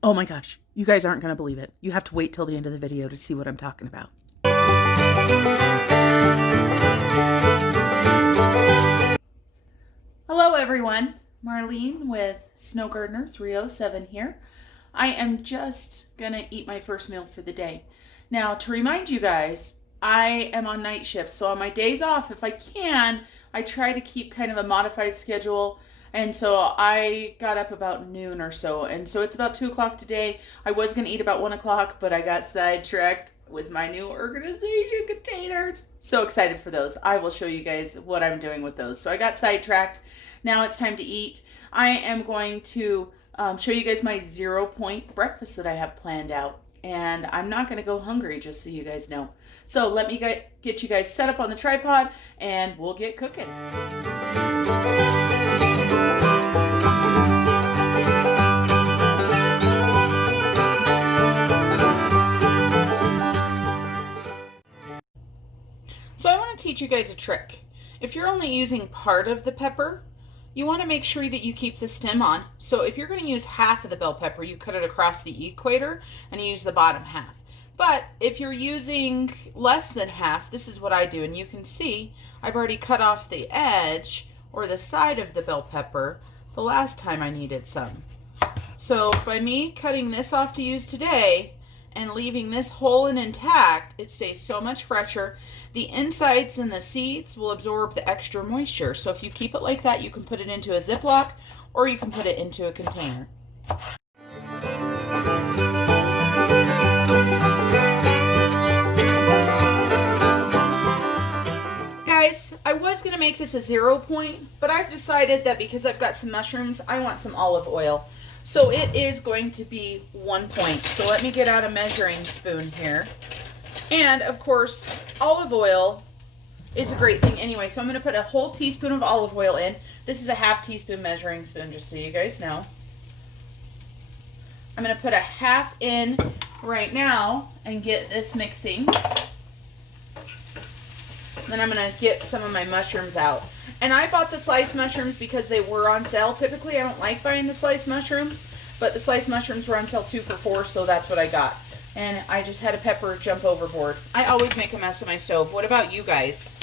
Oh my gosh, you guys aren't going to believe it. You have to wait till the end of the video to see what I'm talking about. Hello everyone, Marlene with Snow Gardener 307 here. I am just going to eat my first meal for the day. Now, to remind you guys, I am on night shift, so on my days off, if I can, I try to keep kind of a modified schedule. And so I got up about noon or so. And so it's about 2 o'clock today. I was going to eat about 1 o'clock, but I got sidetracked with my new organization containers. So excited for those. I will show you guys what I'm doing with those. So I got sidetracked. Now it's time to eat. I am going to show you guys my 0-point breakfast that I have planned out. And I'm not going to go hungry, just so you guys know. So let me get you guys set up on the tripod and we'll get cooking. So I want to teach you guys a trick. If you're only using part of the pepper, you want to make sure that you keep the stem on. So if you're going to use half of the bell pepper, you cut it across the equator and you use the bottom half. But if you're using less than half, this is what I do. And you can see I've already cut off the edge or the side of the bell pepper the last time I needed some. So by me cutting this off to use today and leaving this whole and intact, it stays so much fresher. The insides and the seeds will absorb the extra moisture. So if you keep it like that, you can put it into a Ziploc or you can put it into a container. Guys, I was going to make this a 0-point, but I've decided that because I've got some mushrooms, I want some olive oil. So it is going to be 1 point. So let me get out a measuring spoon here. And of course, olive oil is a great thing anyway. So I'm going to put a whole teaspoon of olive oil in. This is a half teaspoon measuring spoon, just so you guys know. I'm going to put a half in right now and get this mixing. Then I'm going to get some of my mushrooms out. And I bought the sliced mushrooms because they were on sale. Typically, I don't like buying the sliced mushrooms, but the sliced mushrooms were on sale 2 for $4, so that's what I got. And I just had a pepper jump overboard. I always make a mess of my stove. What about you guys?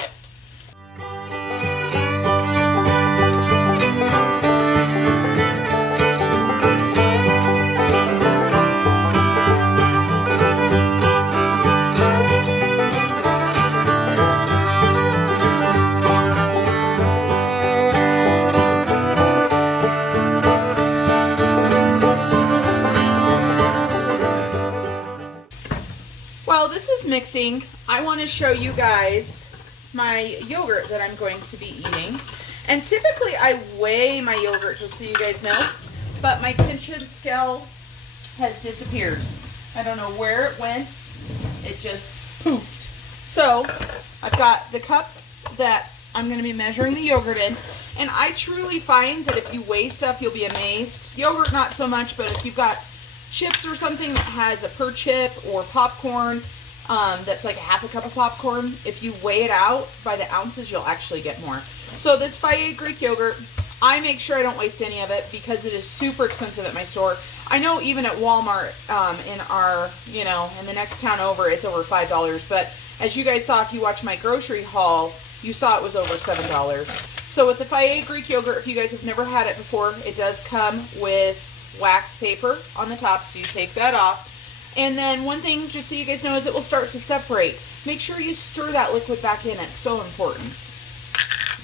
While this is mixing, I want to show you guys my yogurt that I'm going to be eating. And typically I weigh my yogurt, just so you guys know, but my kitchen scale has disappeared. I don't know where it went. It just poofed. So I've got the cup that I'm going to be measuring the yogurt in. And I truly find that if you weigh stuff, you'll be amazed. Yogurt, not so much, but if you've got chips or something that has a per chip, or popcorn that's like a half a cup of popcorn, if you weigh it out by the ounces, you'll actually get more. So this Fage Greek yogurt, I make sure I don't waste any of it because it is super expensive at my store. I know even at Walmart in our, in the next town over, it's over $5. But as you guys saw, if you watch my grocery haul, you saw it was over $7. So with the Fage Greek yogurt, if you guys have never had it before, it does come with wax paper on the top, so you take that off. And then one thing, just so you guys know, is it will start to separate. Make sure you stir that liquid back in. It's so important.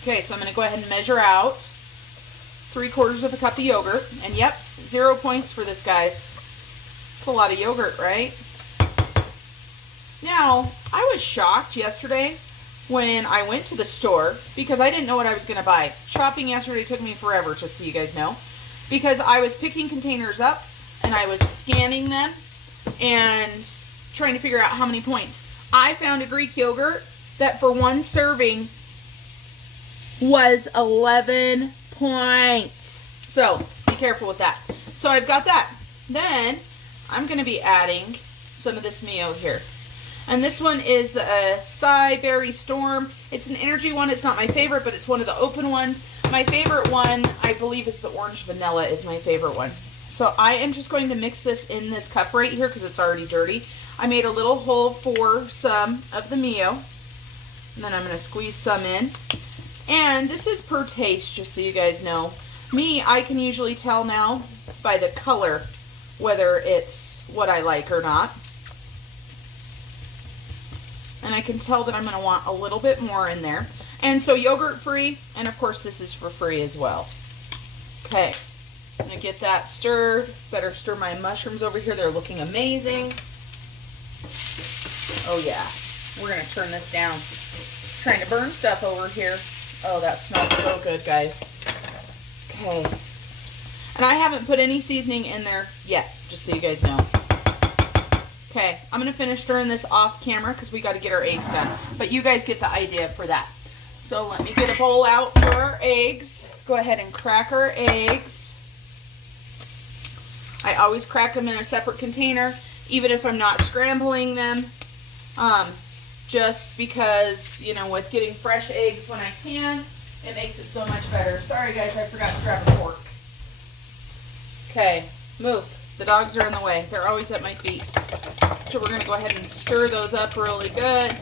Okay, so I'm going to go ahead and measure out 3/4 of a cup of yogurt. And yep, 0 points for this, guys. It's a lot of yogurt, right? Now, I was shocked yesterday when I went to the store because I didn't know what I was going to buy. Shopping yesterday took me forever, just so you guys know, because I was picking containers up and I was scanning them and trying to figure out how many points. I found a Greek yogurt that for one serving was 11 points. So be careful with that. So I've got that. Then I'm going to be adding some of this Mio here. And this one is the Acai Berry Storm. It's an energy one. It's not my favorite, but it's one of the open ones. My favorite one, I believe, is the orange vanilla is my favorite one. So I am just going to mix this in this cup right here because it's already dirty. I made a little hole for some of the Mio. And then I'm going to squeeze some in. And this is per taste, just so you guys know. Me, I can usually tell now by the color whether it's what I like or not. And I can tell that I'm going to want a little bit more in there. And so yogurt free, and of course this is for free as well. Okay, I'm going to get that stirred. Better stir my mushrooms over here. They're looking amazing. Oh yeah, we're going to turn this down. Trying to burn stuff over here. Oh, that smells so good, guys. Okay. And I haven't put any seasoning in there yet, just so you guys know. Okay, I'm going to finish stirring this off camera because we got to get our eggs done. But you guys get the idea for that. So let me get a bowl out for our eggs. Go ahead and crack our eggs. I always crack them in a separate container, even if I'm not scrambling them. Just because, you know, with getting fresh eggs when I can, it makes it so much better. Sorry guys, I forgot to grab a fork. Okay, move. The dogs are in the way. They're always at my feet. So we're going to go ahead and stir those up really good.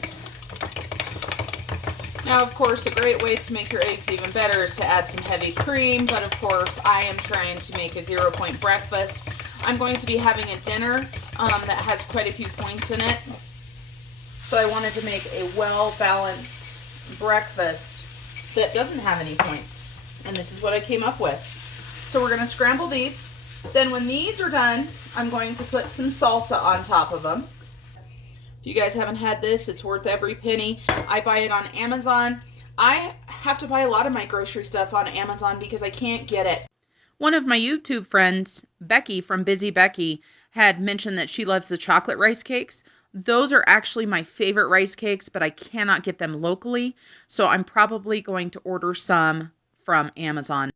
Now, of course, a great way to make your eggs even better is to add some heavy cream. But, of course, I am trying to make a 0-point breakfast. I'm going to be having a dinner that has quite a few points in it. So I wanted to make a well-balanced breakfast that doesn't have any points. And this is what I came up with. So we're going to scramble these. Then when these are done, I'm going to put some salsa on top of them. If you guys haven't had this, it's worth every penny. I buy it on Amazon. I have to buy a lot of my grocery stuff on Amazon because I can't get it. One of my YouTube friends, Becky from Busy Becky, had mentioned that she loves the chocolate rice cakes. Those are actually my favorite rice cakes, but I cannot get them locally. So I'm probably going to order some from Amazon.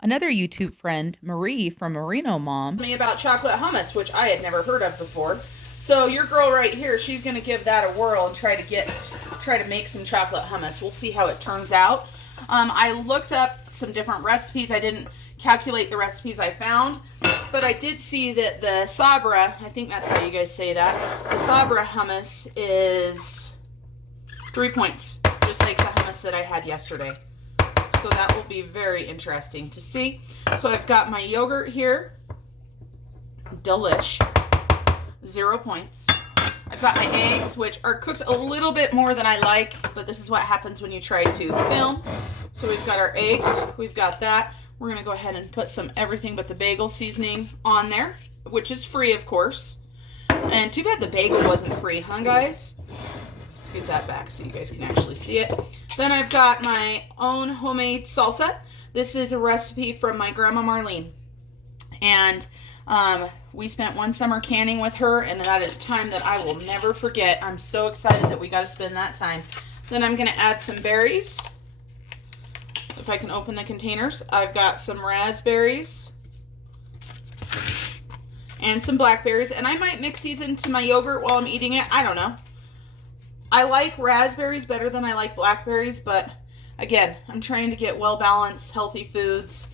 Another YouTube friend, Marie from Marino Mom, told me about chocolate hummus, which I had never heard of before. So your girl right here, she's going to give that a whirl and try to make some chocolate hummus. We'll see how it turns out. I looked up some different recipes. I didn't calculate the recipes I found, but I did see that the Sabra, I think that's how you guys say that, the Sabra hummus is 3 points, just like the hummus that I had yesterday. So that will be very interesting to see. So I've got my yogurt here. Delish. 0 points. I've got my eggs, which are cooked a little bit more than I like, but this is what happens when you try to film. So we've got our eggs. We've got that. We're going to go ahead and put some everything but the bagel seasoning on there, which is free, of course. And too bad the bagel wasn't free, huh, guys? Scoot that back so you guys can actually see it. Then I've got my own homemade salsa. This is a recipe from my grandma Marlene. And we spent one summer canning with her, and that is time that I will never forget. I'm so excited that we got to spend that time. Then I'm going to add some berries. If I can open the containers. I've got some raspberries and some blackberries. And I might mix these into my yogurt while I'm eating it. I don't know. I like raspberries better than I like blackberries, but again, I'm trying to get well-balanced, healthy foods.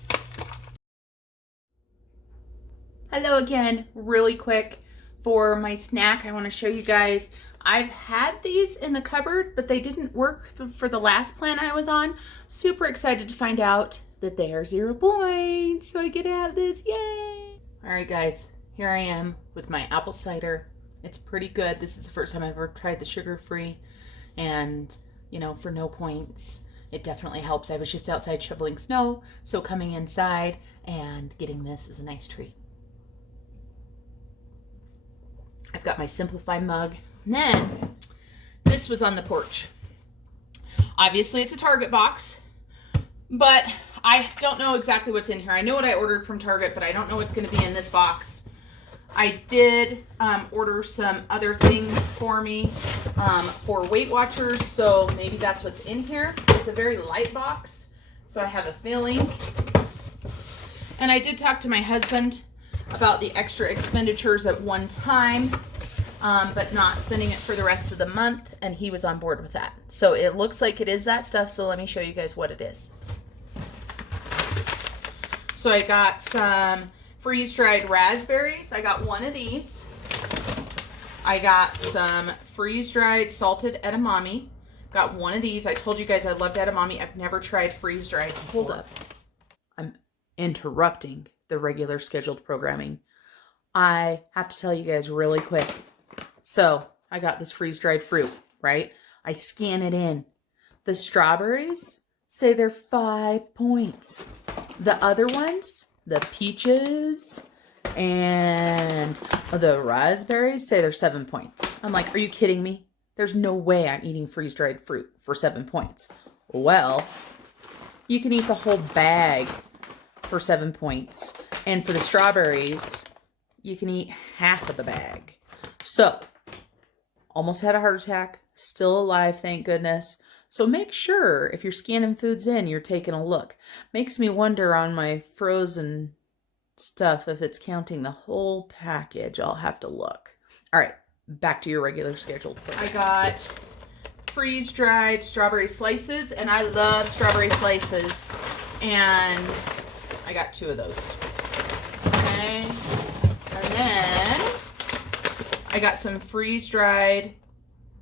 Hello again, really quick for my snack. I want to show you guys. I've had these in the cupboard, but they didn't work for the last plan I was on. Super excited to find out that they are 0 points, so I get to have this, yay! All right, guys, here I am with my apple cider. It's pretty good. This is the first time I've ever tried the sugar-free, and, you know, for no points. It definitely helps. I was just outside shoveling snow, so coming inside and getting this is a nice treat. I've got my Simplify mug. And then, this was on the porch. Obviously, it's a Target box, but I don't know exactly what's in here. I know what I ordered from Target, but I don't know what's going to be in this box. I did order some other things for me for Weight Watchers, so maybe that's what's in here. It's a very light box, so I have a feeling. And I did talk to my husband about the extra expenditures at one time, but not spending it for the rest of the month, and he was on board with that. So it looks like it is that stuff, so let me show you guys what it is. So I got some freeze-dried raspberries. I got one of these. I got some freeze-dried salted edamame. Got one of these. I told you guys I loved edamame. I've never tried freeze-dried. Hold up. I'm interrupting the regular scheduled programming. I have to tell you guys really quick. So I got this freeze-dried fruit, right? I scan it in. The strawberries say they're 5 points. The other ones, the peaches and the raspberries, say they're 7 points. I'm like, are you kidding me? There's no way I'm eating freeze-dried fruit for 7 points. Well, you can eat the whole bag for 7 points. And for the strawberries, you can eat half of the bag. So, almost had a heart attack, still alive, thank goodness. So make sure if you're scanning foods in, you're taking a look. Makes me wonder on my frozen stuff if it's counting the whole package. I'll have to look. All right, back to your regular scheduled program. I got freeze-dried strawberry slices, and I love strawberry slices. And I got 2 of those. Okay. And then I got some freeze-dried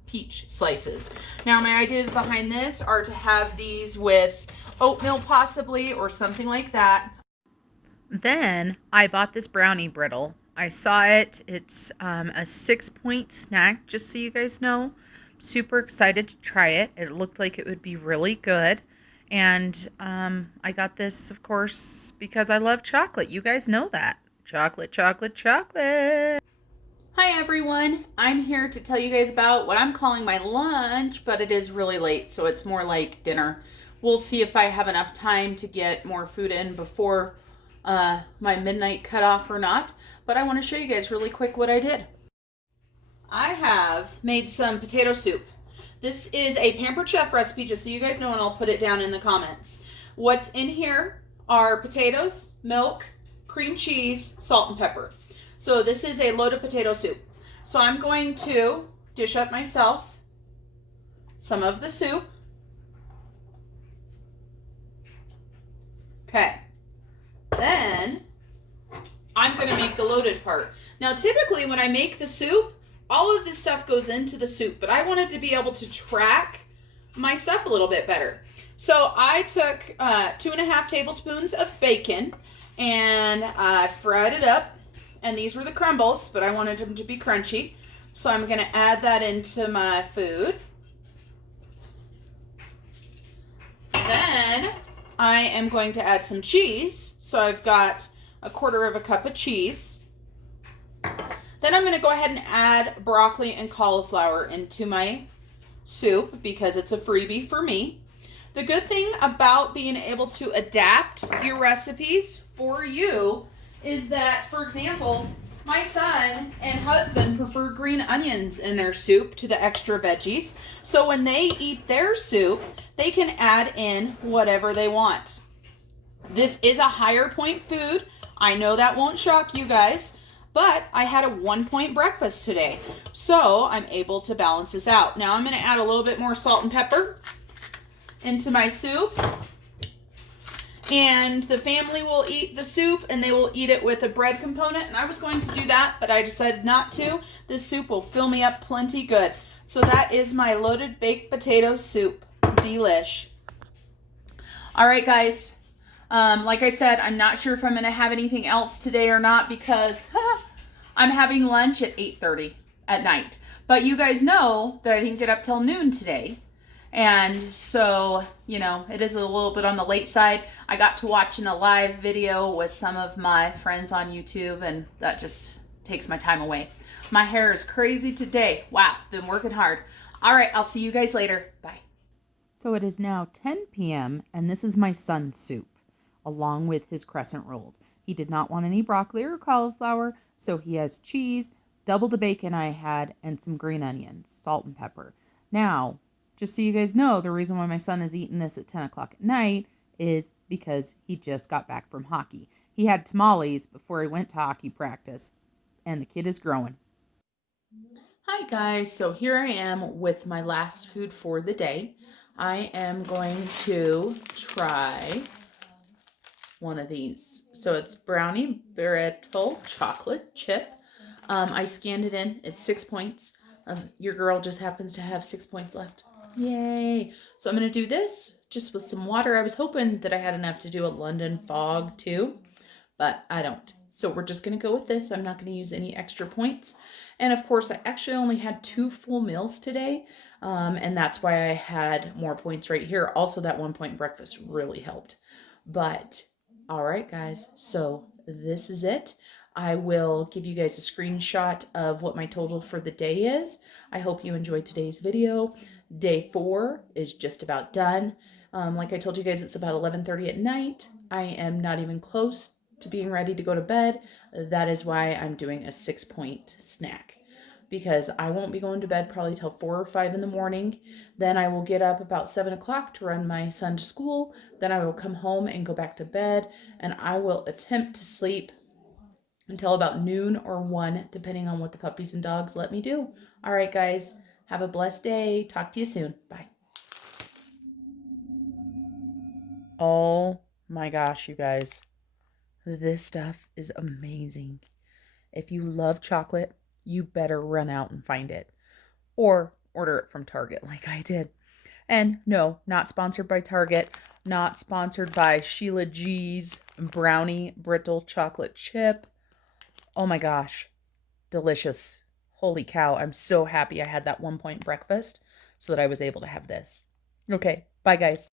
peach slices. Now my ideas behind this are to have these with oatmeal possibly or something like that. Then I bought this brownie brittle. I saw it. It's a 6-point snack, just so you guys know. Super excited to try it. It looked like it would be really good. And I got this, of course, because I love chocolate. You guys know that. Chocolate, chocolate, chocolate. Hi everyone, I'm here to tell you guys about what I'm calling my lunch, but it is really late, so it's more like dinner. We'll see if I have enough time to get more food in before my midnight cutoff or not, but I want to show you guys really quick what I did. I have made some potato soup. This is a Pampered Chef recipe, just so you guys know, and I'll put it down in the comments. What's in here are potatoes, milk, cream cheese, salt, and pepper. So this is a loaded potato soup. So I'm going to dish up myself some of the soup. Okay. Then I'm going to make the loaded part. Now typically when I make the soup, all of this stuff goes into the soup, but I wanted to be able to track my stuff a little bit better. So I took 2.5 tablespoons of bacon and I fried it up. And these were the crumbles, but I wanted them to be crunchy. So I'm going to add that into my food. Then I am going to add some cheese. So I've got 1/4 cup of cheese. Then I'm going to go ahead and add broccoli and cauliflower into my soup because it's a freebie for me. The good thing about being able to adapt your recipes for you is that, for example, my son and husband prefer green onions in their soup to the extra veggies. So when they eat their soup, they can add in whatever they want. This is a higher point food. I know that won't shock you guys, but I had a 1-point breakfast today. So I'm able to balance this out. Now I'm going to add a little bit more salt and pepper into my soup. And the family will eat the soup and they will eat it with a bread component. And I was going to do that, but I decided not to. This soup will fill me up plenty good. So that is my loaded baked potato soup. Delish. All right, guys. Like I said, I'm not sure if I'm going to have anything else today or not because I'm having lunch at 8:30 at night. But you guys know that I didn't get up till noon today. And so, you know, it is a little bit on the late side. I got to watching a live video with some of my friends on YouTube, and that just takes my time away. My hair is crazy today. Wow, been working hard. All right, I'll see you guys later. Bye. So it is now 10 p.m. and this is my son's soup, along with his crescent rolls. He did not want any broccoli or cauliflower, so he has cheese, double the bacon I had, and some green onions, salt and pepper. Now, just so you guys know, the reason why my son is eating this at 10 o'clock at night is because he just got back from hockey. He had tamales before he went to hockey practice, and the kid is growing. Hi guys, so here I am with my last food for the day. I am going to try one of these So it's brownie brittle chocolate chip. I scanned it in. It's 6 points. Your girl just happens to have 6 points left. Yay. So I'm going to do this just with some water. I was hoping that I had enough to do a London fog too, but I don't. So we're just going to go with this. I'm not going to use any extra points. And of course, I actually only had 2 full meals today. And that's why I had more points right here. Also, that 1 point breakfast really helped. But all right, guys. So this is it. I will give you guys a screenshot of what my total for the day is. I hope you enjoyed today's video. Day 4 is just about done. Like I told you guys, it's about 11:30 at night. I am not even close to being ready to go to bed. That is why I'm doing a 6 point snack, because I won't be going to bed probably till 4 or 5 in the morning. Then I will get up about 7 o'clock to run my son to school. Then I will come home and go back to bed, and I will attempt to sleep until about noon or 1, depending on what the puppies and dogs let me do. All right, guys, have a blessed day. Talk to you soon. Bye. Oh my gosh, you guys. This stuff is amazing. If you love chocolate, you better run out and find it. Or order it from Target like I did. And no, not sponsored by Target. Not sponsored by Sheila G's brownie brittle chocolate chip. Oh my gosh. Delicious. Holy cow. I'm so happy I had that 1 point breakfast so that I was able to have this. Okay. Bye, guys.